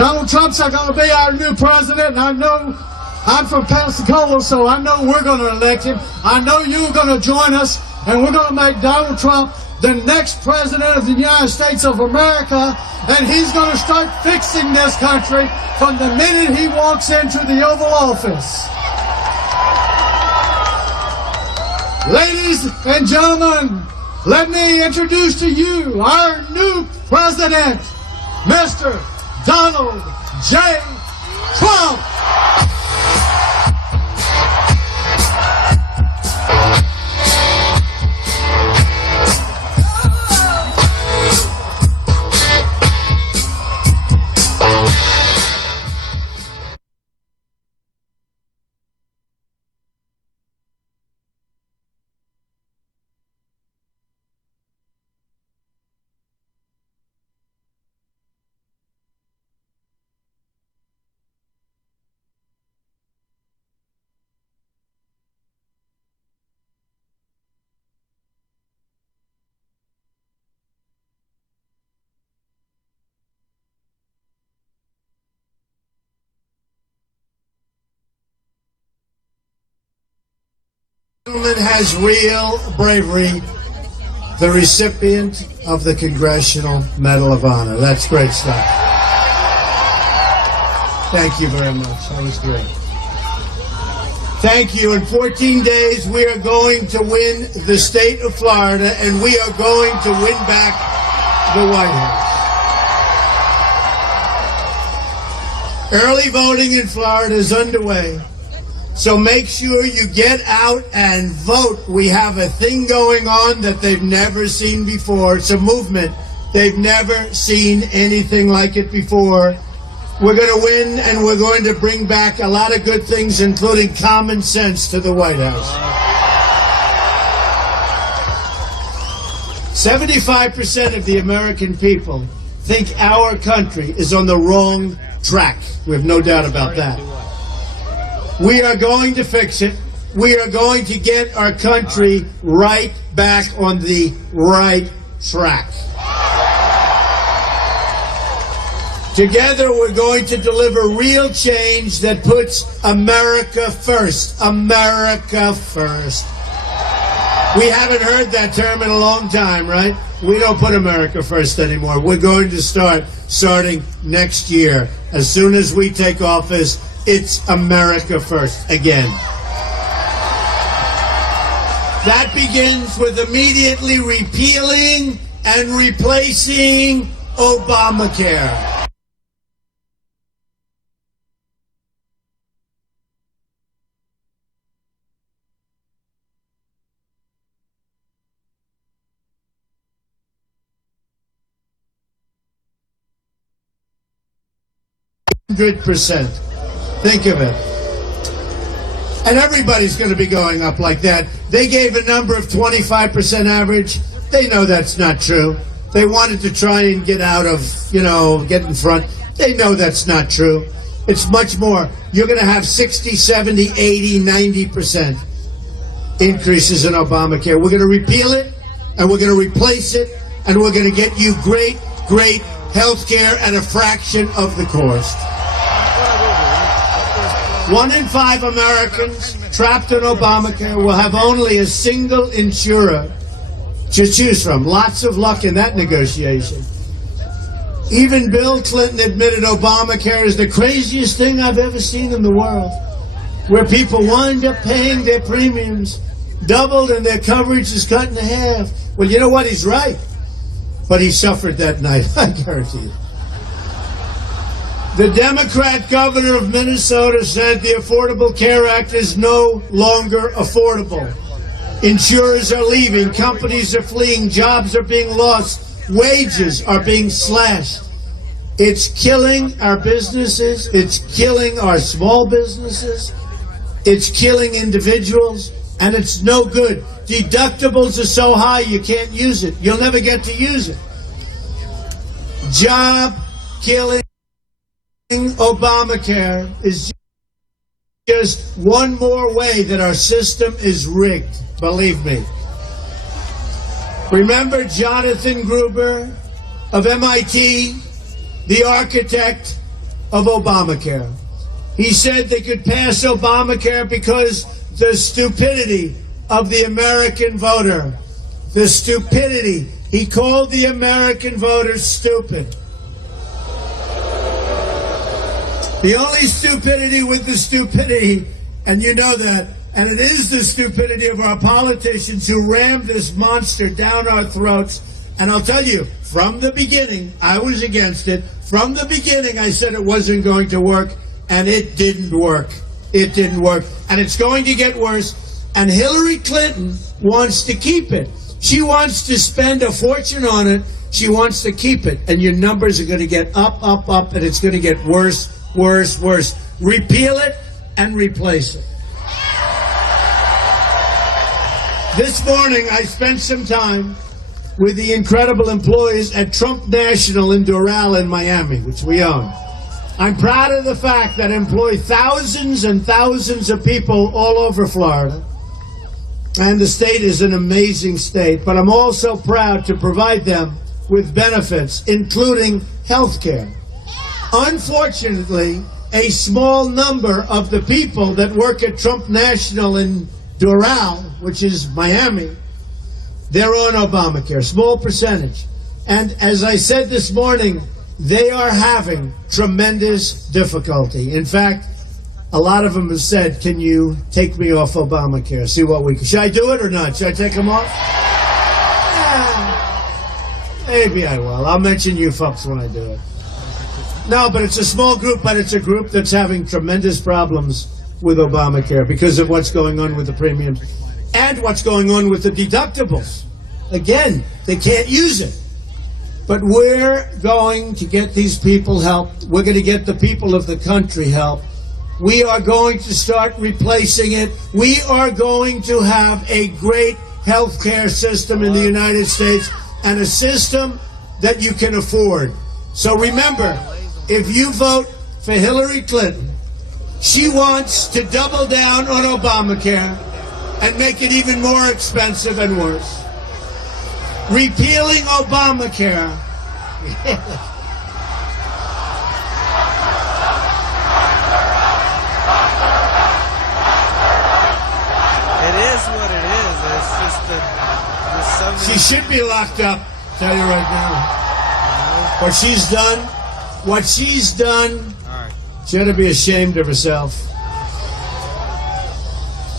Donald Trump's going to be our new president, and I know I'm from Pensacola, so I know we're going to elect him. I know you're going to join us, and we're going to make Donald Trump the next president of the United States of America, and he's going to start fixing this country from the minute he walks into the Oval Office. Ladies and gentlemen, let me introduce to you our new president, Mr. Donald J. Trump. Gentleman has real bravery, the recipient of the Congressional Medal of Honor. That's great stuff. Thank you very much. That was great. Thank you. In 14 days, we are going to win the state of Florida, and we are going to win back the White House. Early voting in Florida is underway. So make sure you get out and vote. We have a thing going on that they've never seen before. It's a movement. They've never seen anything like it before. We're going to win, and we're going to bring back a lot of good things, including common sense, to the White House. 75% of the American people think our country is on the wrong track. We have no doubt about that. We are going to fix it. We are going to get our country right back on the right track. Together, we're going to deliver real change that puts America first. America first. We haven't heard that term in a long time, right? We don't put America first anymore. We're going to starting next year. As soon as we take office, it's America first again. That begins with immediately repealing and replacing Obamacare. %. Think of it. And everybody's going to be going up like that. They gave a number of 25% average. They know that's not true. They wanted to try and get out of, get in front. They know that's not true. It's much more. You're going to have 60, 70, 80, 90% increases in Obamacare. We're going to repeal it, and we're going to replace it, and we're going to get you great, great health care at a fraction of the cost. 1 in 5 Americans trapped in Obamacare will have only a single insurer to choose from. Lots of luck in that negotiation. Even Bill Clinton admitted Obamacare is the craziest thing I've ever seen in the world, where people wind up paying their premiums doubled and their coverage is cut in half. Well, you know what? He's right. But he suffered that night, I guarantee you. The Democrat governor of Minnesota said the Affordable Care Act is no longer affordable. Insurers are leaving, companies are fleeing, jobs are being lost, wages are being slashed. It's killing our businesses, it's killing our small businesses, it's killing individuals, and it's no good. Deductibles are so high you can't use it. You'll never get to use it. Job killing Obamacare is just one more way that our system is rigged, believe me. Remember Jonathan Gruber of MIT, the architect of Obamacare. He said they could pass Obamacare because the stupidity of the American voter. The stupidity. He called the American voter stupid. The only stupidity with the stupidity, and you know that, and it is the stupidity of our politicians who rammed this monster down our throats. And I'll tell you, from the beginning, I was against it. From the beginning, I said it wasn't going to work, and it didn't work. It didn't work. And it's going to get worse. And Hillary Clinton wants to keep it. She wants to spend a fortune on it. She wants to keep it. And your numbers are going to get up, up, up, and it's going to get worse, worse, worse. Repeal it and replace it. This morning, I spent some time with the incredible employees at Trump National in Doral in Miami, which we own. I'm proud of the fact that I employ thousands and thousands of people all over Florida. And the state is an amazing state, but I'm also proud to provide them with benefits, including health care. Unfortunately, a small number of the people that work at Trump National in Doral, which is Miami, they're on Obamacare, small percentage. And as I said this morning, they are having tremendous difficulty. In fact, a lot of them have said, can you take me off Obamacare? See what we can. Should I do it or not? Should I take them off? Yeah, maybe I will. I'll mention you folks when I do it. No, but it's a small group, but it's a group that's having tremendous problems with Obamacare because of what's going on with the premiums and what's going on with the deductibles. Again, they can't use it. But we're going to get these people help. We're going to get the people of the country help. We are going to start replacing it. We are going to have a great health care system in the United States and a system that you can afford. So remember, if you vote for Hillary Clinton, she wants to double down on Obamacare and make it even more expensive and worse. Repealing Obamacare. It is what it is. It's just that she should be locked up, tell you right now. What she's done, she ought to be ashamed of herself.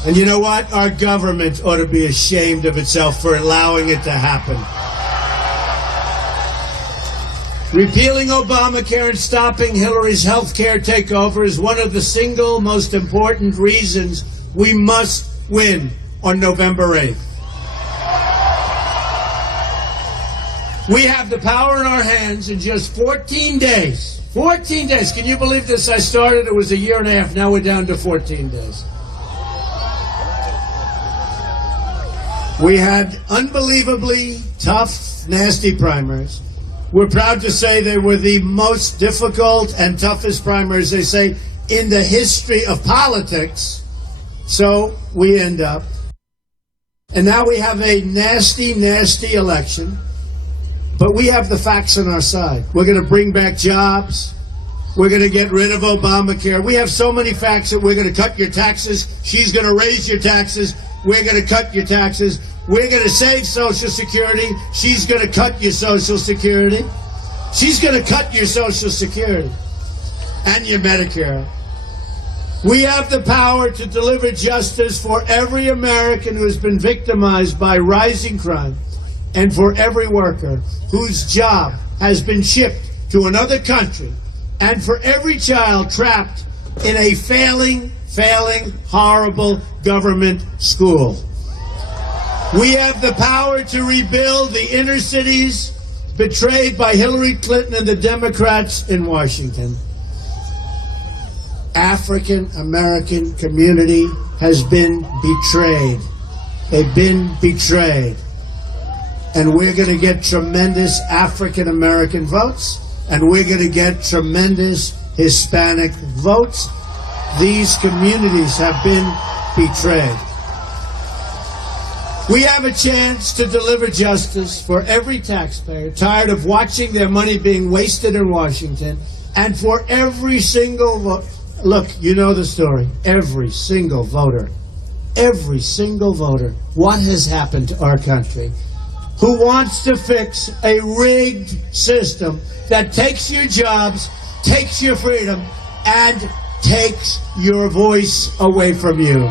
And you know what? Our government ought to be ashamed of itself for allowing it to happen. Repealing Obamacare and stopping Hillary's health care takeover is one of the single most important reasons we must win on November 8th. We have the power in our hands in just 14 days. 14 days. Can you believe this? I started, it was a year and a half. Now we're down to 14 days. We had unbelievably tough, nasty primaries. We're proud to say they were the most difficult and toughest primaries, they say, in the history of politics. So we end up. And now we have a nasty, nasty election. But we have the facts on our side. We're going to bring back jobs. We're going to get rid of Obamacare. We have so many facts that we're going to cut your taxes. She's going to raise your taxes. We're going to cut your taxes. We're going to save Social Security. She's going to cut your Social Security. She's going to cut your Social Security and your Medicare. We have the power to deliver justice for every American who has been victimized by rising crime and for every worker whose job has been shipped to another country and for every child trapped in a failing, horrible government school. We have the power to rebuild the inner cities betrayed by Hillary Clinton and the Democrats in Washington. African American community has been betrayed. They've been betrayed. And we're going to get tremendous African American votes, and we're going to get tremendous Hispanic votes. These communities have been betrayed. We have a chance to deliver justice for every taxpayer tired of watching their money being wasted in Washington, And for every single vote, look, you know the story. Every single voter, what has happened to our country? Who wants to fix a rigged system that takes your jobs, takes your freedom, and takes your voice away from you.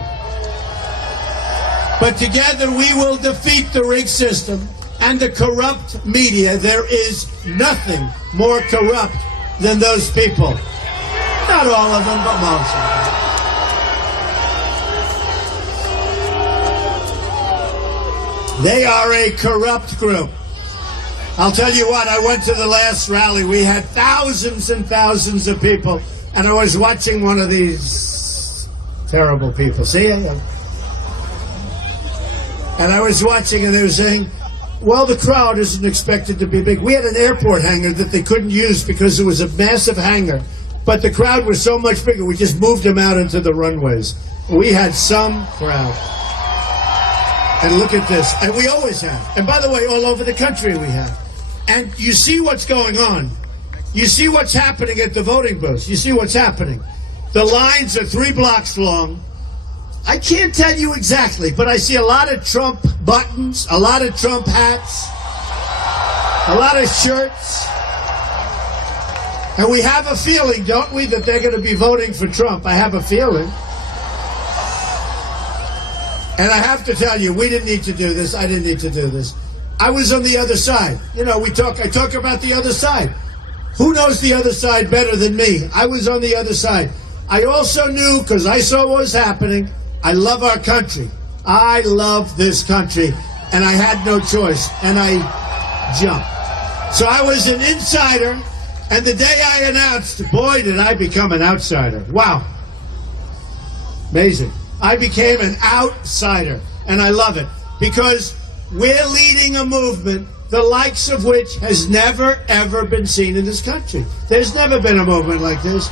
But together we will defeat the rigged system and the corrupt media. There is nothing more corrupt than those people. Not all of them, but most of them. They are a corrupt group. I'll tell you what, I went to the last rally. We had thousands and thousands of people, and I was watching one of these terrible people. See? And I was watching, and they were saying, well, the crowd isn't expected to be big. We had an airport hangar that they couldn't use because it was a massive hangar, but the crowd was so much bigger, we just moved them out into the runways. We had some crowd. And look at this. And we always have. And by the way, all over the country we have. And you see what's going on. You see what's happening at the voting booths. You see what's happening. The lines are 3 blocks long. I can't tell you exactly, but I see a lot of Trump buttons, a lot of Trump hats, a lot of shirts. And we have a feeling, don't we, that they're going to be voting for Trump. I have a feeling. And I have to tell you, we didn't need to do this. I didn't need to do this. I was on the other side. You know, I talk about the other side. Who knows the other side better than me? I was on the other side. I also knew, because I saw what was happening, I love our country. I love this country. And I had no choice. And I jumped. So I was an insider. And the day I announced, boy, did I become an outsider. Wow. Amazing. I became an outsider, and I love it, because we're leading a movement the likes of which has never, ever been seen in this country. There's never been a movement like this.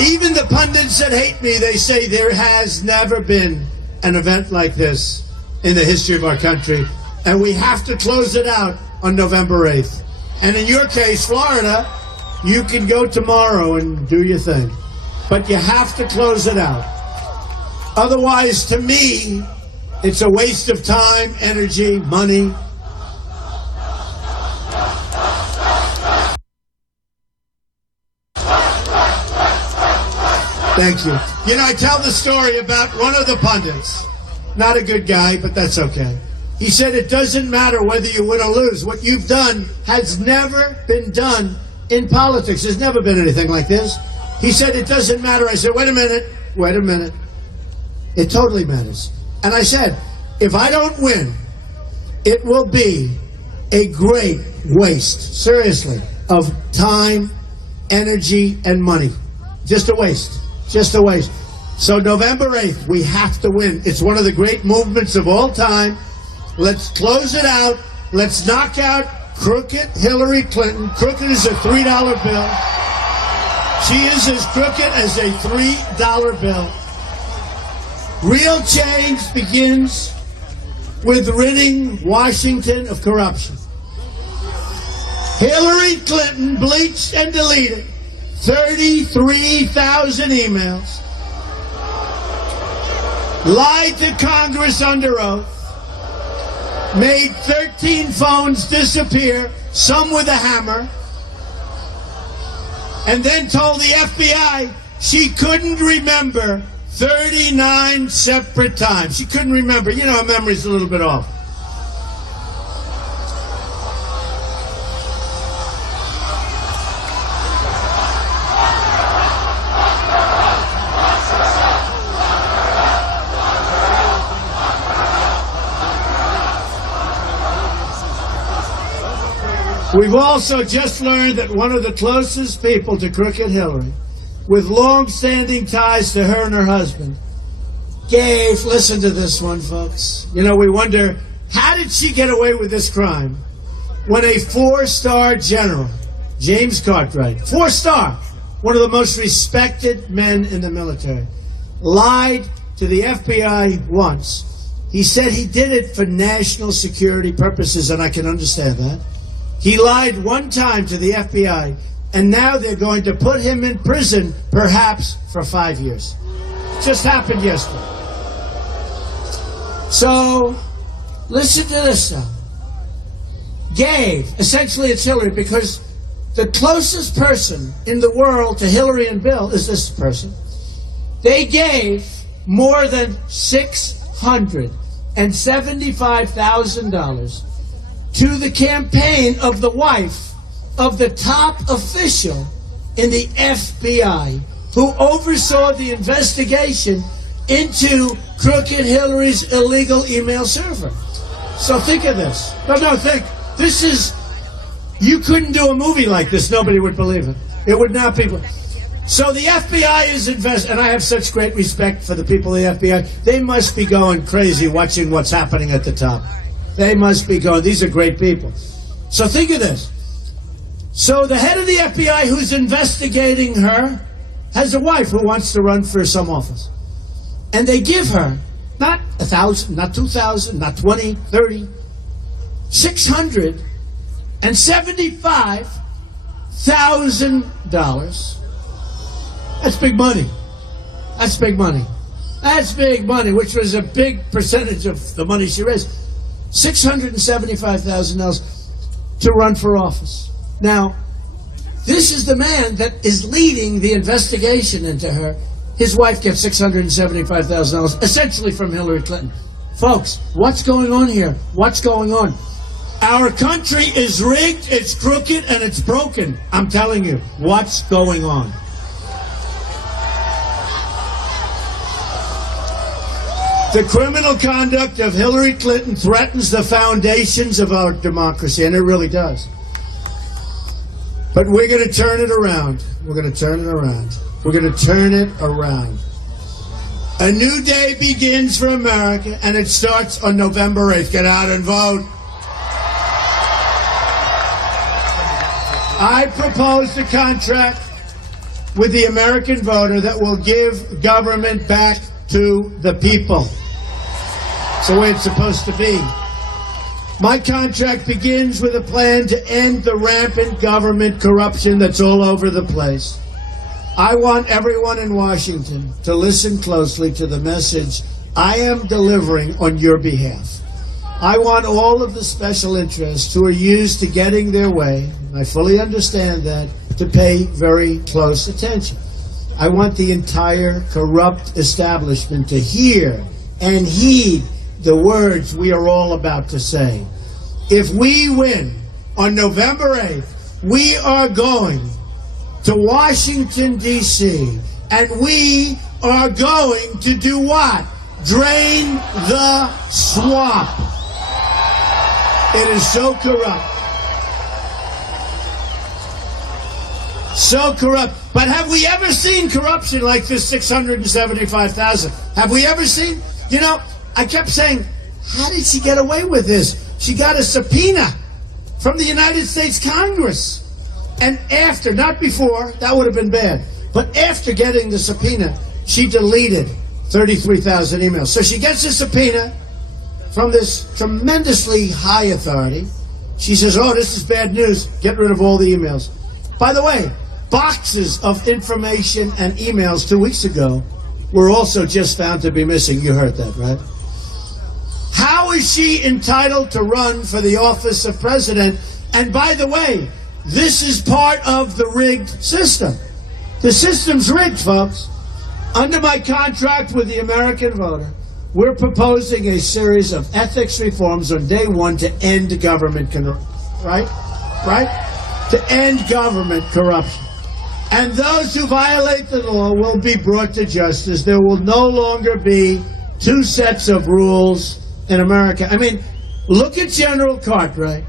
Even the pundits that hate me, they say there has never been an event like this in the history of our country, and we have to close it out on November 8th. And in your case, Florida, you can go tomorrow and do your thing, but you have to close it out. Otherwise, to me, it's a waste of time, energy, money. Thank you. You know, I tell the story about one of the pundits. Not a good guy, but that's okay. He said it doesn't matter whether you win or lose. What you've done has never been done in politics. There's never been anything like this. He said it doesn't matter. I said, wait a minute. It totally matters. And I said, if I don't win, it will be a great waste, seriously, of time, energy, and money. Just a waste. Just a waste. So November 8th, we have to win. It's one of the great movements of all time. Let's close it out. Let's knock out crooked Hillary Clinton. Crooked is a $3 bill. She is as crooked as a $3 bill. Real change begins with ridding Washington of corruption. Hillary Clinton bleached and deleted 33,000 emails, lied to Congress under oath, made 13 phones disappear, some with a hammer, and then told the FBI she couldn't remember 39 separate times. She couldn't remember. You know, her memory's a little bit off. We've also just learned that one of the closest people to crooked Hillary, with long-standing ties to her and her husband, gave, listen to this one, folks. You know, we wonder, how did she get away with this crime when a 4-star general, James Cartwright, 4-star, one of the most respected men in the military, lied to the FBI once. He said he did it for national security purposes, and I can understand that. He lied one time to the FBI And now they're going to put him in prison, perhaps for 5 years. Just happened yesterday. So, listen to this now. Essentially it's Hillary, because the closest person in the world to Hillary and Bill is this person. They gave more than $675,000 to the campaign of the wife of the top official in the FBI who oversaw the investigation into crooked Hillary's illegal email server. So think of this. No, think. This is, you couldn't do a movie like this. Nobody would believe it. It would not be. So the FBI is and I have such great respect for the people of the FBI. They must be going crazy watching what's happening at the top. They must be going, these are great people. So think of this. So the head of the FBI who's investigating her has a wife who wants to run for some office. And they give her not 1,000, not 2,000, not 20, 30, $675,000. That's big money. That's big money. That's big money, which was a big percentage of the money she raised. $675,000 to run for office. Now, this is the man that is leading the investigation into her. His wife gets $675,000, essentially from Hillary Clinton. Folks, what's going on here? What's going on? Our country is rigged, it's crooked, and it's broken. I'm telling you, what's going on? The criminal conduct of Hillary Clinton threatens the foundations of our democracy, and it really does. But we're going to turn it around. We're going to turn it around. We're going to turn it around. A new day begins for America, and it starts on November 8th. Get out and vote. I propose a contract with the American voter that will give government back to the people. It's the way it's supposed to be. My contract begins with a plan to end the rampant government corruption that's all over the place. I want everyone in Washington to listen closely to the message I am delivering on your behalf. I want all of the special interests who are used to getting their way, and I fully understand that, to pay very close attention. I want the entire corrupt establishment to hear and heed the words we are all about to say. If we win on November 8th, we are going to Washington, D.C., and we are going to do what? Drain the swamp. It is so corrupt. So corrupt. But have we ever seen corruption like this 675,000? Have we ever seen? You know, I kept saying, how did she get away with this? She got a subpoena from the United States Congress. And after, not before, that would have been bad, but after getting the subpoena, she deleted 33,000 emails. So she gets a subpoena from this tremendously high authority. She says, oh, this is bad news. Get rid of all the emails. By the way, boxes of information and emails 2 weeks ago were also just found to be missing. You heard that, right? How is she entitled to run for the office of president? And by the way, this is part of the rigged system. The system's rigged, folks. Under my contract with the American voter, we're proposing a series of ethics reforms on day one to end government corruption. Right? To end government corruption. And those who violate the law will be brought to justice. There will no longer be two sets of rules in America. I mean, look at General Cartwright.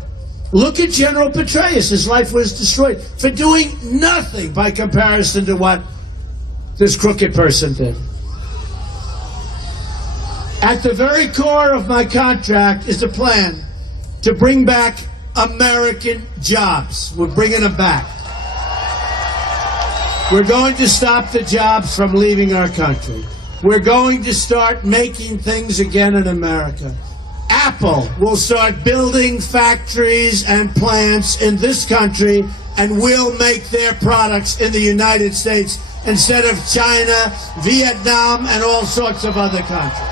Look at General Petraeus. His life was destroyed for doing nothing by comparison to what this crooked person did. At the very core of my contract is a plan to bring back American jobs. We're bringing them back. We're going to stop the jobs from leaving our country. We're going to start making things again in America. Apple will start building factories and plants in this country and will make their products in the United States instead of China, Vietnam, and all sorts of other countries.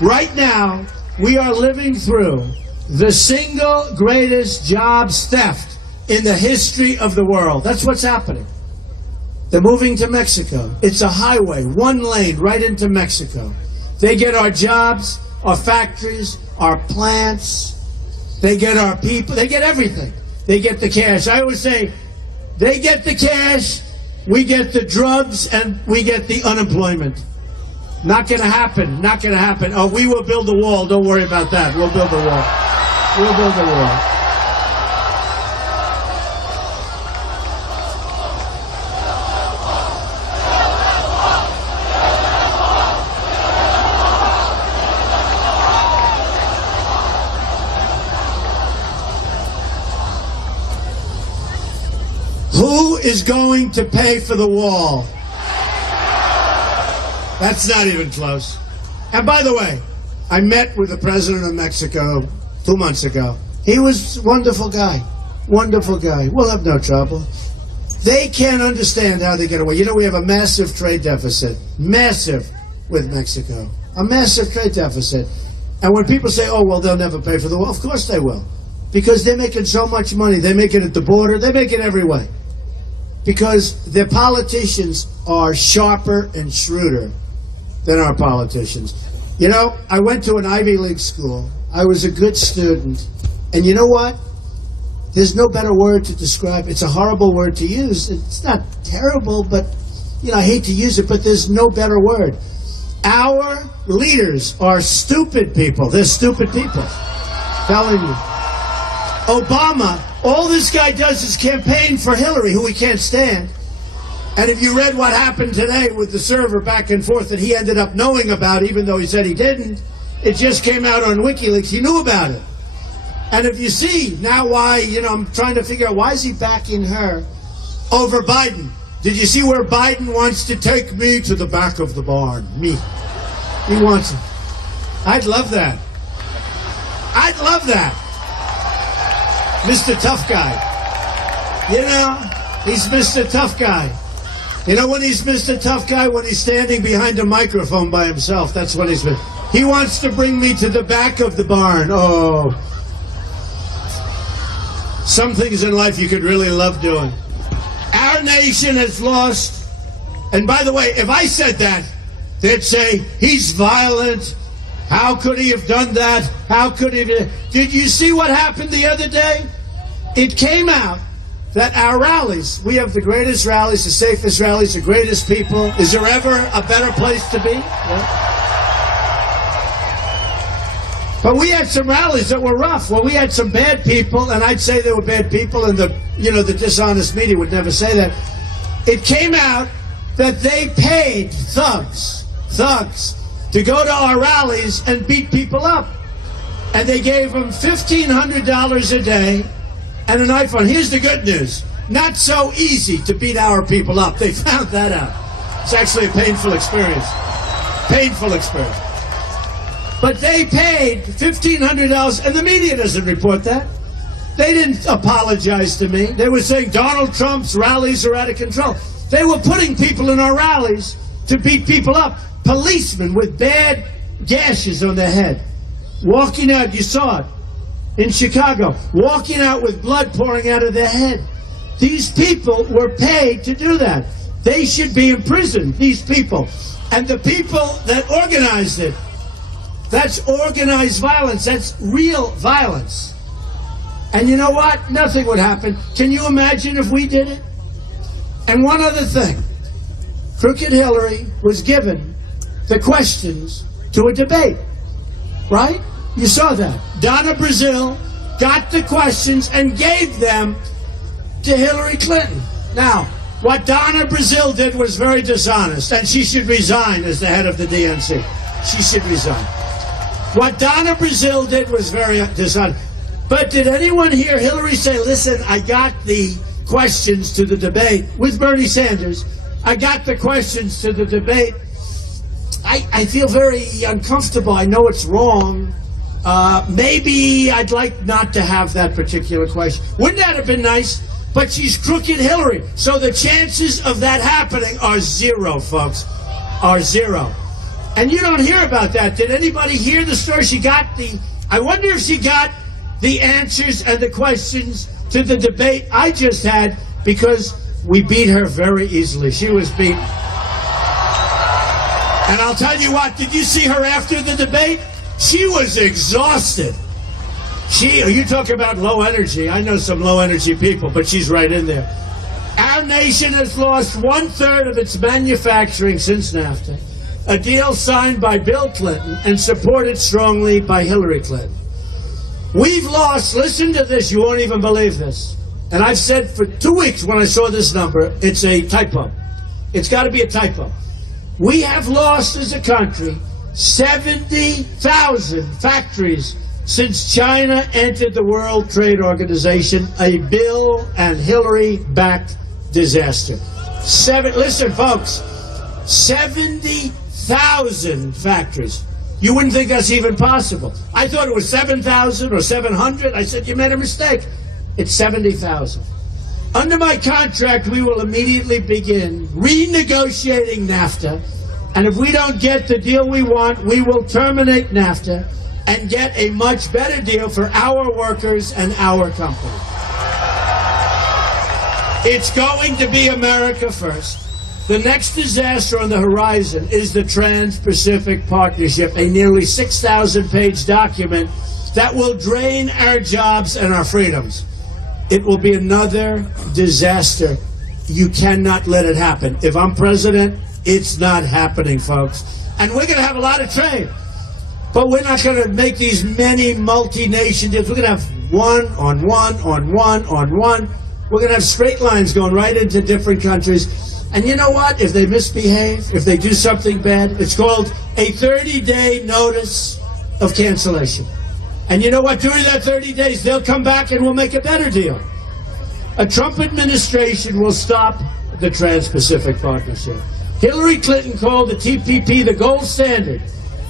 Right now, we are living through the single greatest jobs theft in the history of the world. That's what's happening. They're moving to Mexico. It's a highway, one lane, right into Mexico. They get our jobs, our factories, our plants. They get our people. They get everything. They get the cash. I always say, they get the cash, we get the drugs, and we get the unemployment. Not going to happen. Not going to happen. Oh, we will build the wall. Don't worry about that. We'll build the wall. We'll build the wall. Who is going to pay for the wall? That's not even close. And by the way, I met with the president of Mexico 2 months ago. He was a wonderful guy. Wonderful guy. We'll have no trouble. They can't understand how they get away. You know, we have a massive trade deficit. Massive with Mexico. A massive trade deficit. And when people say, oh, well, they'll never pay for the wall, of course they will. Because they're making so much money. They make it at the border. They make it every way. Because their politicians are sharper and shrewder than our politicians. You know, I went to an Ivy League school. I was a good student. And you know what? There's no better word to describe. It's a horrible word to use. It's not terrible, but, you know, I hate to use it, but there's no better word. Our leaders are stupid people. They're stupid people. Telling you. Obama, all this guy does is campaign for Hillary, who he can't stand. And if you read what happened today with the server back and forth that he ended up knowing about, even though he said he didn't, it just came out on WikiLeaks. He knew about it. And if you see now why, you know, I'm trying to figure out why is he backing her over Biden? Did you see where Biden wants to take me to the back of the barn? Me. He wants it. I'd love that. I'd love that. Mr. Tough Guy. You know, he's Mr. Tough Guy. You know when he's Mr. Tough Guy? When he's standing behind a microphone by himself. That's what he's been. He wants to bring me to the back of the barn. Oh. Some things in life you could really love doing. Our nation has lost. And by the way, if I said that, they'd say, he's violent. How could he have done that? How could he have... Did you see what happened the other day? It came out that our rallies, we have the greatest rallies, the safest rallies, the greatest people. Is there ever a better place to be? Yeah. But we had some rallies that were rough. Well, we had some bad people, and I'd say they were bad people, and the dishonest media would never say that. It came out that they paid thugs, to go to our rallies and beat people up. And they gave them $1,500 a day and an iPhone. Here's the good news. Not so easy to beat our people up. They found that out. It's actually a painful experience. Painful experience. But they paid $1,500, and the media doesn't report that. They didn't apologize to me. They were saying Donald Trump's rallies are out of control. They were putting people in our rallies to beat people up. Policemen with bad gashes on their head. Walking out, you saw it in Chicago, walking out with blood pouring out of their head. These people were paid to do that. They should be imprisoned, these people. And the people that organized it, that's organized violence. That's real violence. And you know what? Nothing would happen. Can you imagine if we did it? And one other thing. Crooked Hillary was given the questions to a debate, right? You saw that. Donna Brazile got the questions and gave them to Hillary Clinton. Now, what Donna Brazile did was very dishonest, and she should resign as the head of the DNC. She should resign. What Donna Brazile did was very dishonest. But did anyone hear Hillary say, listen, I got the questions to the debate with Bernie Sanders. I got the questions to the debate. I feel very uncomfortable. I know it's wrong, Maybe I'd like not to have that particular question. Wouldn't that have been nice? But she's crooked Hillary. So the chances of that happening are zero, folks. Are zero. And you don't hear about that. Did anybody hear the story? I wonder if she got the answers and the questions to the debate I just had, because we beat her very easily. She was beaten. And I'll tell you what, did you see her after the debate? She was exhausted. You talk about low energy. I know some low energy people, but she's right in there. Our nation has lost 1/3 of its manufacturing since NAFTA, a deal signed by Bill Clinton and supported strongly by Hillary Clinton. We've lost, listen to this, you won't even believe this. And I've said for 2 weeks when I saw this number, it's a typo. It's got to be a typo. We have lost as a country 70,000 factories since China entered the World Trade Organization, a Bill and Hillary-backed disaster. Listen, folks, 70,000 factories. You wouldn't think that's even possible. I thought it was 7,000 or 700. I said, you made a mistake. It's 70,000. Under my contract, we will immediately begin renegotiating NAFTA. And if we don't get the deal we want, we will terminate NAFTA and get a much better deal for our workers and our company. It's going to be America first. The next disaster on the horizon is the Trans-Pacific Partnership, a nearly 6,000-page document that will drain our jobs and our freedoms. It will be another disaster. You cannot let it happen. If I'm president, it's not happening, folks. And we're going to have a lot of trade. But we're not going to make these many multi-nation deals. We're going to have one on one on one on one. We're going to have straight lines going right into different countries. And you know what? If they misbehave, if they do something bad, it's called a 30-day notice of cancellation. And you know what? During that 30 days, they'll come back and we'll make a better deal. A Trump administration will stop the Trans-Pacific Partnership. Hillary Clinton called the TPP the gold standard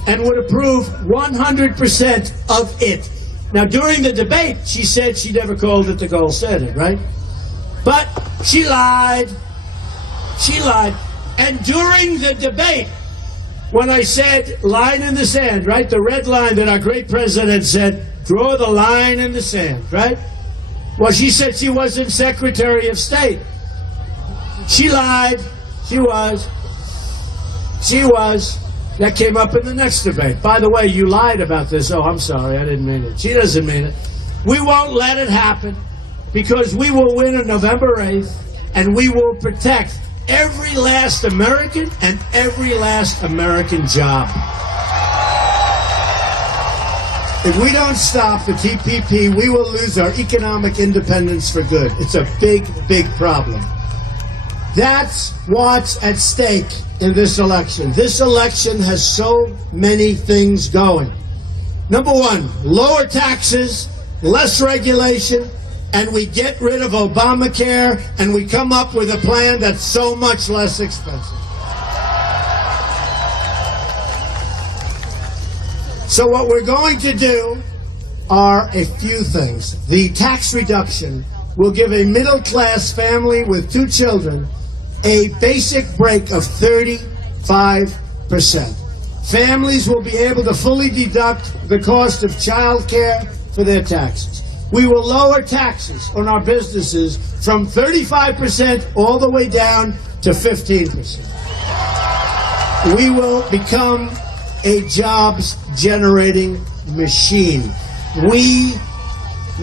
and would approve 100% of it. Now, during the debate, she said she never called it the gold standard, right? But she lied. She lied. And during the debate, when I said line in the sand, right, the red line that our great president said, draw the line in the sand, right? Well, she said she wasn't Secretary of State. She lied. She was. She was. That came up in the next debate. By the way, you lied about this. Oh, I'm sorry. I didn't mean it. She doesn't mean it. We won't let it happen because we will win on November 8th, and we will protect every last American and every last American job. If we don't stop the TPP, we will lose our economic independence for good. It's a big, big problem. That's what's at stake in this election. This election has so many things going. Number one, lower taxes, less regulation, and we get rid of Obamacare, and we come up with a plan that's so much less expensive. So what we're going to do are a few things. The tax reduction will give a middle-class family with 2 children a basic break of 35%. Families will be able to fully deduct the cost of child care for their taxes. We will lower taxes on our businesses from 35% all the way down to 15%. We will become a jobs-generating machine. We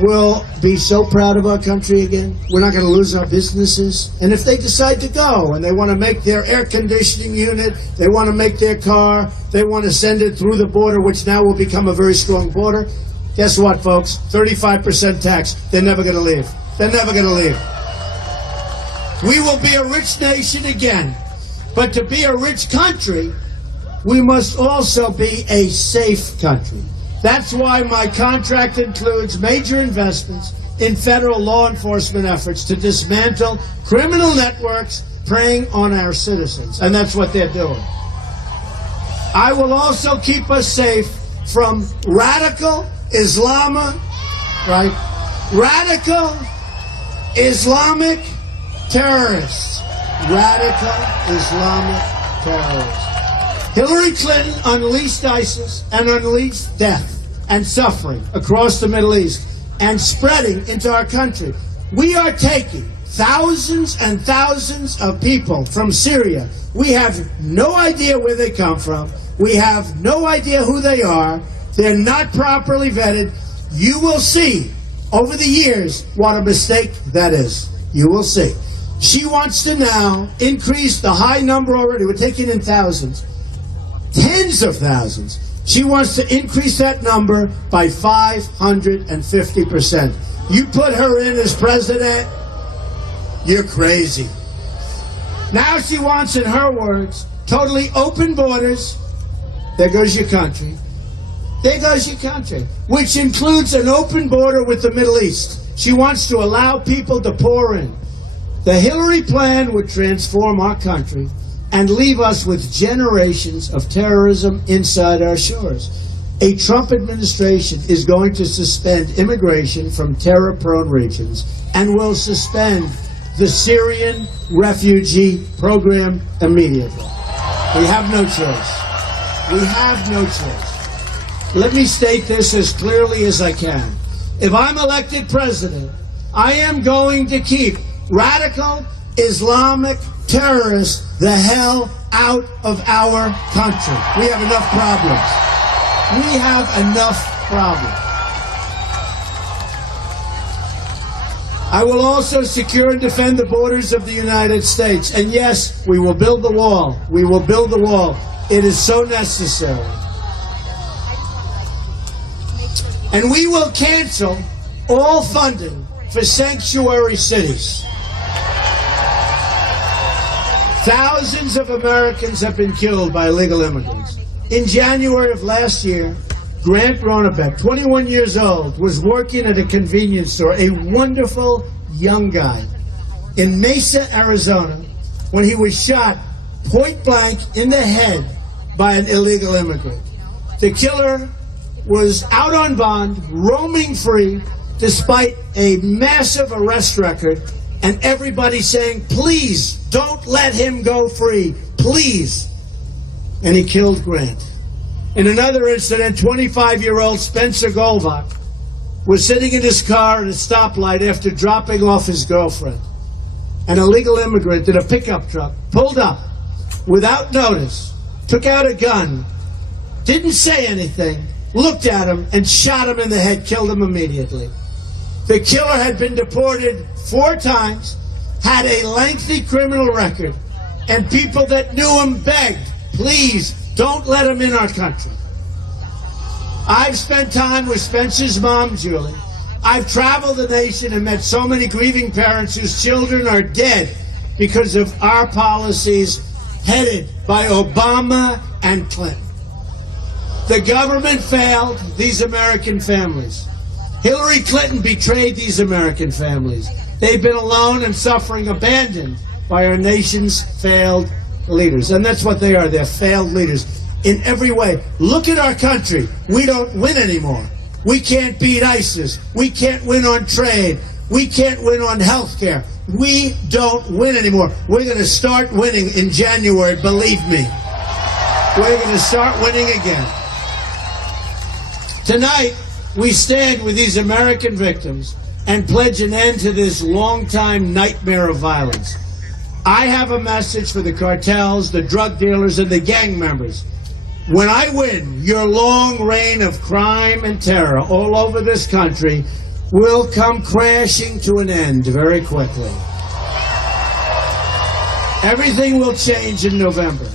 will be so proud of our country again. We're not going to lose our businesses. And if they decide to go and they want to make their air conditioning unit, they want to make their car, they want to send it through the border, which now will become a very strong border, guess what, folks? 35% tax. They're never going to leave. They're never going to leave. We will be a rich nation again. But to be a rich country, we must also be a safe country. That's why my contract includes major investments in federal law enforcement efforts to dismantle criminal networks preying on our citizens. And that's what they're doing. I will also keep us safe from radical right? Radical Islamic terrorists. Radical Islamic terrorists. Hillary Clinton unleashed ISIS and unleashed death and suffering across the Middle East and spreading into our country. We are taking thousands and thousands of people from Syria. We have no idea where they come from. We have no idea who they are. They're not properly vetted. You will see over the years what a mistake that is. You will see. She wants to now increase the high number already. We're taking in thousands, tens of thousands. She wants to increase that number by 550%. You put her in as president, you're crazy. Now she wants, in her words, totally open borders. There goes your country. There goes your country, which includes an open border with the Middle East. She wants to allow people to pour in. The Hillary plan would transform our country and leave us with generations of terrorism inside our shores. A Trump administration is going to suspend immigration from terror-prone regions and will suspend the Syrian refugee program immediately. We have no choice. We have no choice. Let me state this as clearly as I can. If I'm elected president, I am going to keep radical Islamic terrorists the hell out of our country. We have enough problems. We have enough problems. I will also secure and defend the borders of the United States. And yes, we will build the wall. We will build the wall. It is so necessary. And we will cancel all funding for sanctuary cities. Thousands of Americans have been killed by illegal immigrants. In January of last year, Grant Ronnebeck, 21 years old, was working at a convenience store, a wonderful young guy, in Mesa, Arizona, when he was shot point blank in the head by an illegal immigrant. The killer was out on bond, roaming free, despite a massive arrest record, and everybody saying, please, don't let him go free, please. And he killed Grant. In another incident, 25-year-old Spencer Golvach was sitting in his car at a stoplight after dropping off his girlfriend. An illegal immigrant in a pickup truck pulled up without notice, took out a gun, didn't say anything, looked at him, and shot him in the head, killed him immediately. The killer had been deported 4 times, had a lengthy criminal record, and people that knew him begged, please, don't let him in our country. I've spent time with Spencer's mom, Julie. I've traveled the nation and met so many grieving parents whose children are dead because of our policies headed by Obama and Clinton. The government failed these American families. Hillary Clinton betrayed these American families. They've been alone and suffering, abandoned by our nation's failed leaders. And that's what they are. They're failed leaders in every way. Look at our country. We don't win anymore. We can't beat ISIS. We can't win on trade. We can't win on health care. We don't win anymore. We're going to start winning in January, believe me. We're going to start winning again. Tonight, we stand with these American victims and pledge an end to this long-time nightmare of violence. I have a message for the cartels, the drug dealers, and the gang members. When I win, your long reign of crime and terror all over this country will come crashing to an end very quickly. Everything will change in November.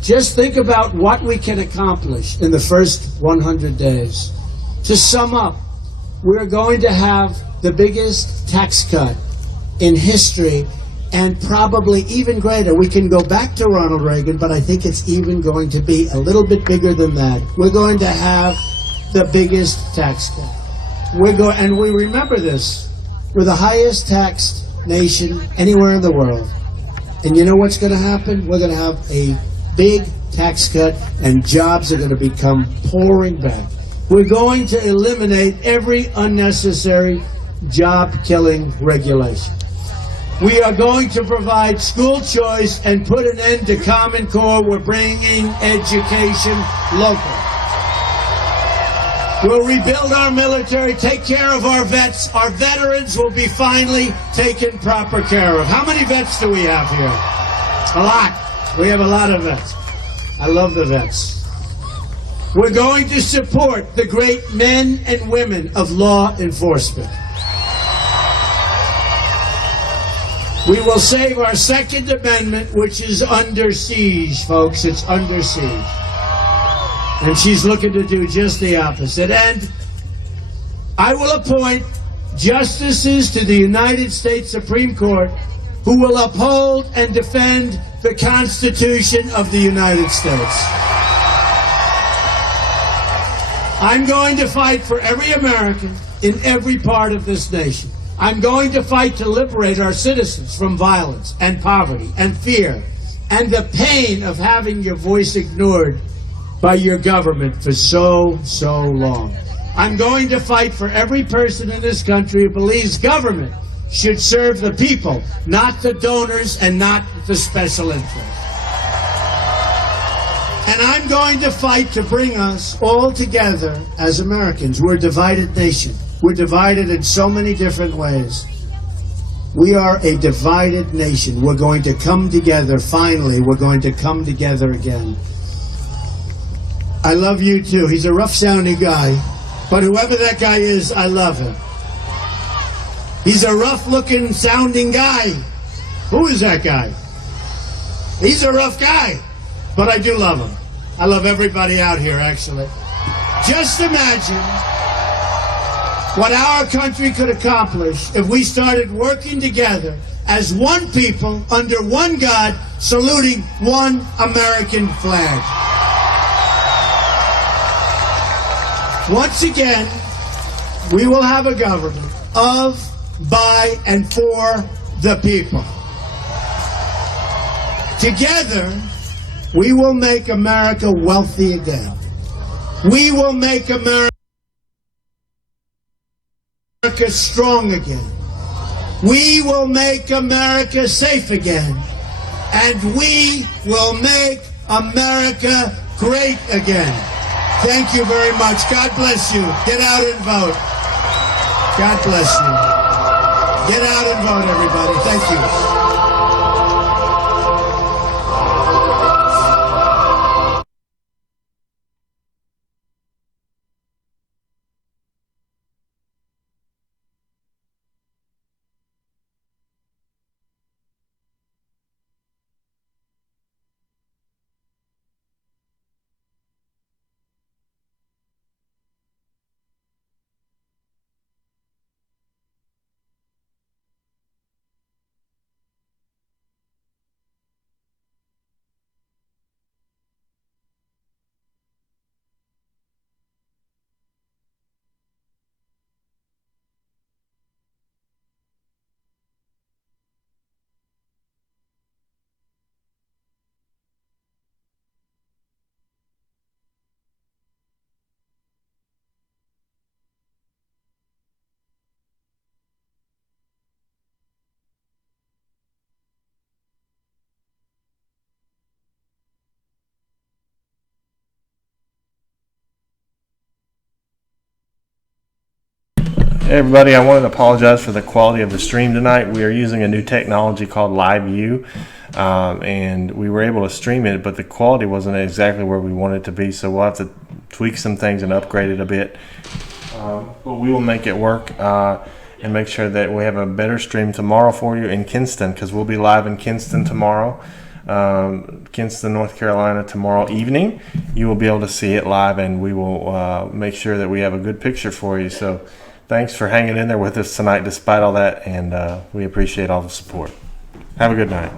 Just think about what we can accomplish in the first 100 days. To sum up, we're going to have the biggest tax cut in history, and probably even greater. We can go back to Ronald Reagan, but I think it's even going to be a little bit bigger than that. We're going to have the biggest tax cut. And we remember this. We're the highest taxed nation anywhere in the world. And you know what's going to happen? We're going to have a big tax cut, and jobs are going to become pouring back. We're going to eliminate every unnecessary job-killing regulation. We are going to provide school choice and put an end to Common Core. We're bringing education local. We'll rebuild our military, take care of our vets. Our veterans will be finally taken proper care of. How many vets do we have here? A lot. We have a lot of vets. I love the vets. We're going to support the great men and women of law enforcement. We will save our Second Amendment, which is under siege, folks. It's under siege. And she's looking to do just the opposite. And I will appoint justices to the United States Supreme Court who will uphold and defend the Constitution of the United States. I'm going to fight for every American in every part of this nation. I'm going to fight to liberate our citizens from violence and poverty and fear and the pain of having your voice ignored by your government for so long. I'm going to fight for every person in this country who believes government should serve the people, not the donors and not the special interests. And I'm going to fight to bring us all together as Americans. We're a divided nation. We're divided in so many different ways. We are a divided nation. We're going to come together, finally. We're going to come together again. I love you too. He's a rough-sounding guy, but whoever that guy is, I love him. He's a rough-looking, sounding guy. Who is that guy? He's a rough guy, but I do love him. I love everybody out here, actually. Just imagine what our country could accomplish if we started working together as one people under one God, saluting one American flag. Once again, we will have a government of, by, and for the people. Together, we will make America wealthy again. We will make America strong again. We will make America safe again. And we will make America great again. Thank you very much. God bless you. Get out and vote. God bless you. Get out and vote, everybody. Thank you. Hey everybody, I wanted to apologize for the quality of the stream tonight. We are using a new technology called Live View, and we were able to stream it, but the quality wasn't exactly where we wanted it to be, so we'll have to tweak some things and upgrade it a bit. But we will make it work and make sure that we have a better stream tomorrow for you in Kinston, because we'll be live in Kinston tomorrow. Kinston, North Carolina tomorrow evening. You will be able to see it live, and we will make sure that we have a good picture for you. So thanks for hanging in there with us tonight despite all that, and we appreciate all the support. Have a good night.